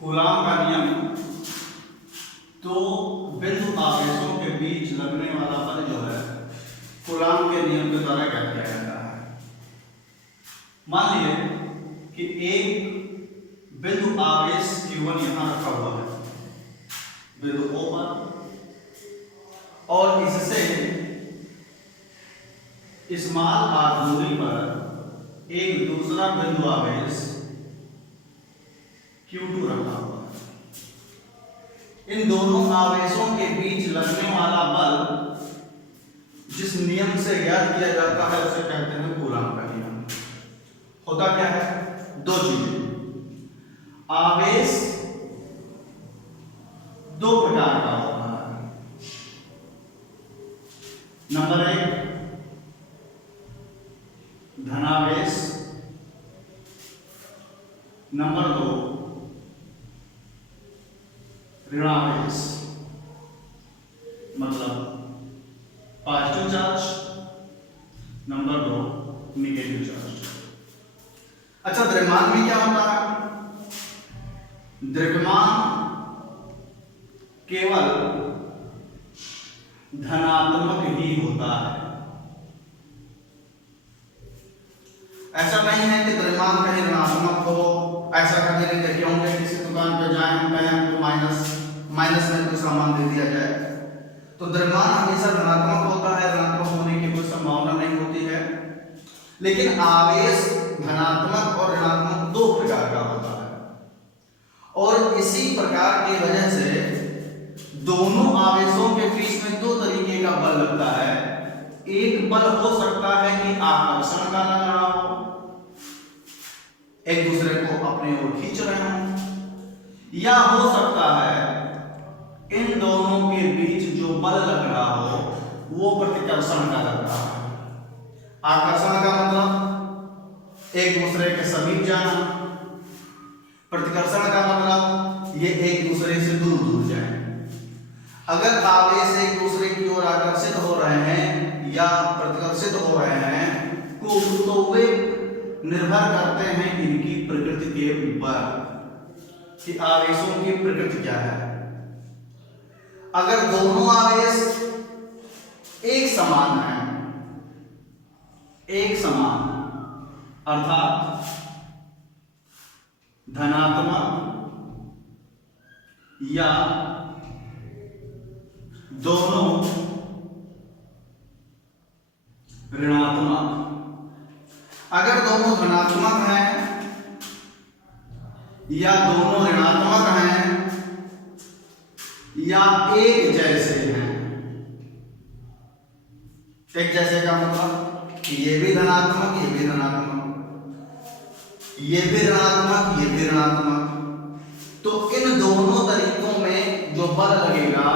Coulomb का नियम, तो बिंदु आवेशों के बीच लगने वाला बल जो है कूलाम के नियम के द्वारा ज्ञात किया जाता है। मान लीजिए कि एक बिंदु आवेश Q1 यहां रखा हुआ है बिंदु O पर, और इससे स्मॉल r दूरी पर एक दूसरा बिंदु आवेश Q2 रखा हुआ है। इन दोनों आवेशों के बीच लगने वाला बल जिस नियम से ज्ञात किया जाता है उसे कहते हैं कूलाम का नियम। होता क्या है? दो चीजें, आवेश दो प्रकार का होता है। नंबर एक धनावेश, नंबर दो ऋणावेश, मतलब पॉजिटिव चार्ज, नंबर दो नेगेटिव चार्ज। अच्छा, द्रव्यमान में क्या होता है? द्रव्यमान केवल धनात्मक ही होता है। ऐसा नहीं है कि द्रव्यमान कहीं ऋणात्मक हो। ऐसा कभी नहीं देखे होंगे किसी दुकान पे जाए हम कहें हमको माइनस में कोई सामान दे दिया जाए, तो द्रव्यमान हमेशा धनात्मक होता है, ऋणात्मक होने की कोई संभावना नहीं होती है। लेकिन आवेश धनात्मक और ऋणात्मक दो प्रकार का होता है, और इसी प्रकार की वजह से दोनों आवेशों के बीच में दो तरीके का बल लगता है। एक बल हो सकता है कि आकर्षण का लग रहा हो, एक दूसरे को अपने ओर खींच रहे हों, या हो सकता है इन दोनों के बीच जो बल लग रहा हो वो प्रतिकर्षण का लग रहा है। आकर्षण का मतलब एक दूसरे के समीप जाना, प्रतिकर्षण का मतलब ये एक दूसरे से दूर दूर जाए। अगर आवेश एक दूसरे की ओर आकर्षित हो रहे हैं या प्रतिकर्षित हो रहे हैं तो वे निर्भर करते हैं इनकी प्रकृति के ऊपर कि आवेशों की प्रकृति क्या है। अगर दोनों आवेश एक समान है, एक समान अर्थात धनात्मक या दोनों ऋणात्मक, अगर दोनों धनात्मक हैं या दोनों ऋणात्मक हैं या एक जैसे हैं, एक जैसे का मतलब ये भी धनात्मक, ये भी धनात्मक, ये भी ऋणात्मक, ये भी ऋणात्मक, तो इन दोनों तरीकों में जो बल लगेगा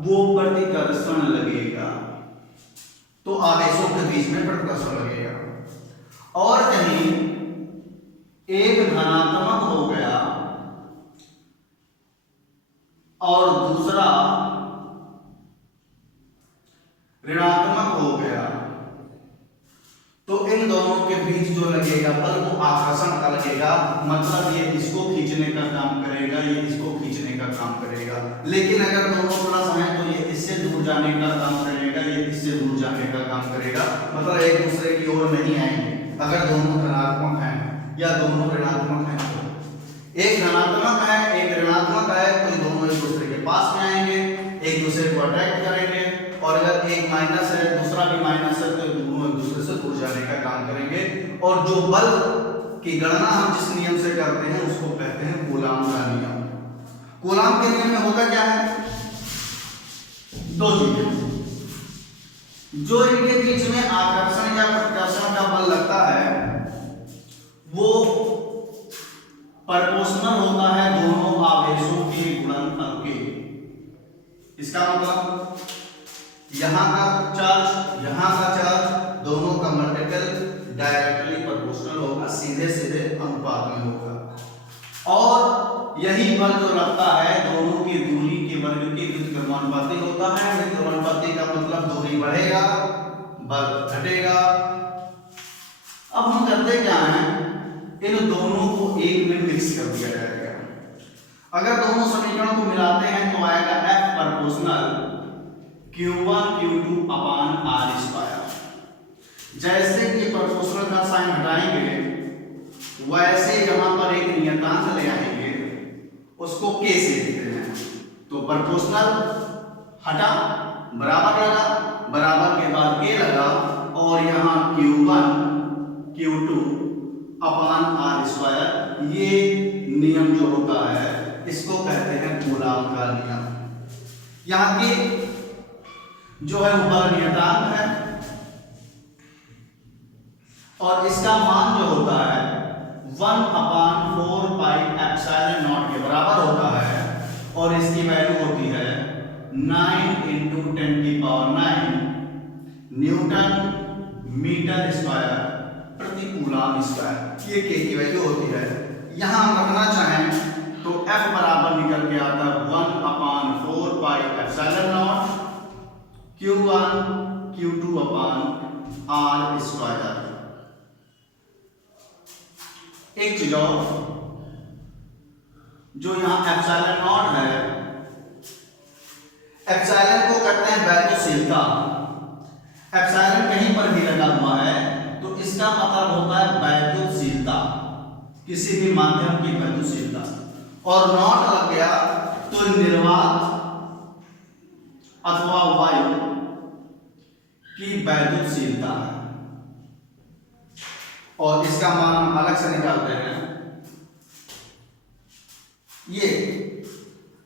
वो प्रतिकर्षण लगेगा, तो आवेशों के बीच में प्रतिकर्षण लगेगा। और कहीं एक धनात्मक हो गया और दूसरा ऋणात्मक हो गया, तो इन दोनों के बीच जो लगेगा बल वो आकर्षण का लगेगा, मतलब ये इसको खींचने का काम करेगा, ये इसको खींचने का काम करेगा। लेकिन अगर दोनों प्लस हैं तो ये इससे दूर जाने का काम करेगा, ये इससे दूर जाने का काम करेगा, मतलब एक दूसरे की ओर नहीं आएंगे। अगर दोनों धनात्मक हैं या दोनों ऋणात्मक हैं, तो एक धनात्मक है एक ऋणात्मक है, तो ये दोनों एक दूसरे के पास में आएंगे, एक दूसरे को अट्रैक्ट करेंगे, और अगर एक माइनस है दूसरा भी माइनस है तो दोनों एक दूसरे से दूर जाने का काम करेंगे। और जो बल की गणना हम जिस नियम से करते हैं उसको कहते हैं कूलाम का नियम। कूलाम के नियम में होता क्या है? दो चीजें, जो इनके बीच में आकर्षण या प्रतिकर्षण का बल लगता है वो प्रोपोर्शनल होता है दोनों आवेशों के गुणनफल के। इसका मतलब यहां का चार्ज यहां का चार्ज दोनों का मल्टीपल डायरेक्टली प्रोपोर्शनल होगा, सीधे सीधे अनुपात में होगा। और यही बल जो लगता है दोनों की दूरी के वर्ग के व्युत्क्रमानुपाती होता है। व्युत्क्रमानुपाती का मतलब दूरी बढ़ेगा बल घटेगा। अब हम करते क्या हैं, इन दोनों को एक में मिक्स कर दिया जाएगा। अगर दोनों समीकरणों को मिलाते हैं तो आएगा F प्रोपोर्शनल Q1 Q2 अपान R स्क्वायर। जैसे कि प्रोपोर्शनल का साइन हटाएंगे वैसे यहां पर एक नियतांक ले आएंगे, उसको K से लिखते हैं। तो प्रोपोर्शनल हटा, बराबर लगा, बराबर के बाद K लगा और यहाँ Q1 Q2 अपान R स्क्वायर। ये नियम जो होता है इसको कहते हैं कूलाम का नियम। यहाँ के जो है ऊपर नियतांक है और इसका मान जो होता है 1/4πε0 के बराबर होता है और इसकी वैल्यू होती है 9 × 10⁹ न्यूटन मीटर स्क्वायर प्रति कूलाम स्क्वायर। ये K की वैल्यू होती है। यहां हम रखना चाहें तो F बराबर निकल के आता है 1/4πε0 Q1 Q2 अपान R स्क्वायर। एक चीज और, जो यहाँ एप्सिलॉन है, एप्सिलॉन को कहते हैं वैद्युशीलता। एप्सिलॉन कहीं पर भी लगा हुआ है तो इसका मतलब होता है वैद्युशीलता, किसी भी माध्यम की वैद्युशीलता। और नॉट लग गया तो निर्वात अथवा वायु की वैद्युशीलता है और इसका मान हम अलग से निकालते हैं। ये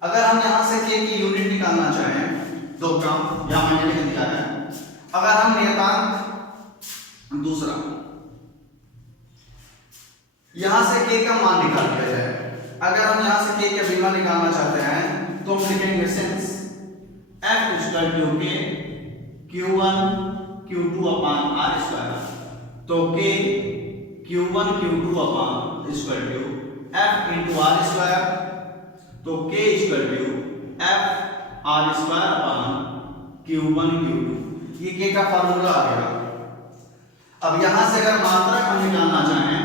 अगर हम यहां से K की यूनिट निकालना चाहें तो काम यहां मैंने लिख दिया है। अगर हम नियतांक दूसरा यहां से K का मान निकाल दिया जाए, अगर हम यहां से K का विमा निकालना चाहते हैं तो हम लिखेंगे since F = K Q1 Q2 अपान R स्क्वायर। तो K Q1 Q2 अपान = F × R स्क्वायर। तो K = F R square upon Q1 Q2। ये K का फार्मूला आ गया। अब यहां से अगर मात्रक हम निकालना चाहें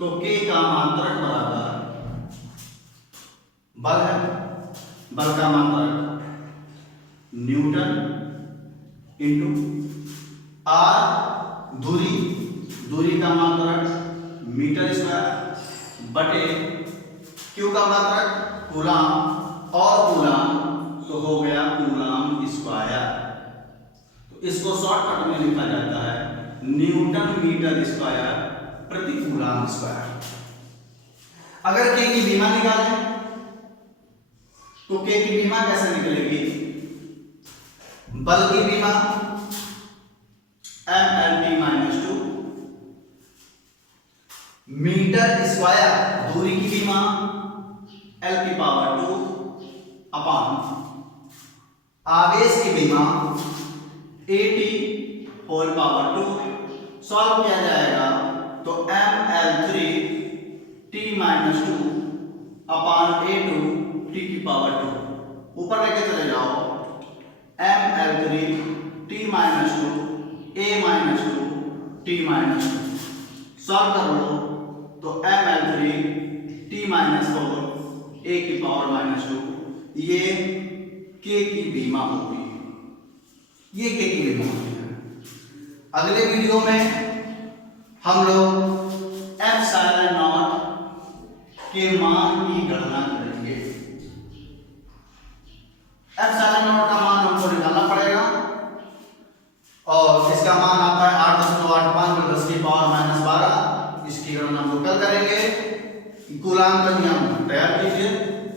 तो K का मात्रक बराबर बल है, बल का मात्रक न्यूटन इंटू R दूरी, दूरी का मात्रक मीटर स्क्वायर बटे Q का मात्रक कूलाम और कूलाम तो हो गया कूलाम स्क्वायर। तो इसको शॉर्टकट में लिखा जाता है न्यूटन मीटर स्क्वायर प्रति कूलाम स्क्वायर। अगर K की विमा निकालें तो K की विमा कैसे निकलेगी? बल की विमा mLt-2 मीटर स्क्वायर दूरी की विमा L⁻² अपान आवेश की विमा At⁻²। सॉल्व किया जाएगा तो mL3t-2 अपान A2 t⁻²। ऊपर लेके चले जाओ mL3t-2 A-2 t-2। सॉल्व कर लो तो mL3t-4 A⁻²। ये K की विमा होगी, ये K की विमा होगी। अगले वीडियो में हम लोग एप्सिलॉन के मान की गणना करेंगे। एप्सिलॉन का मान हमको निकालना पड़ेगा और इसका मान आता है 8.85 × 10⁻⁻12। इसकी गणना हम कल करेंगे। कूलाम का नियम तैयार कीजिए।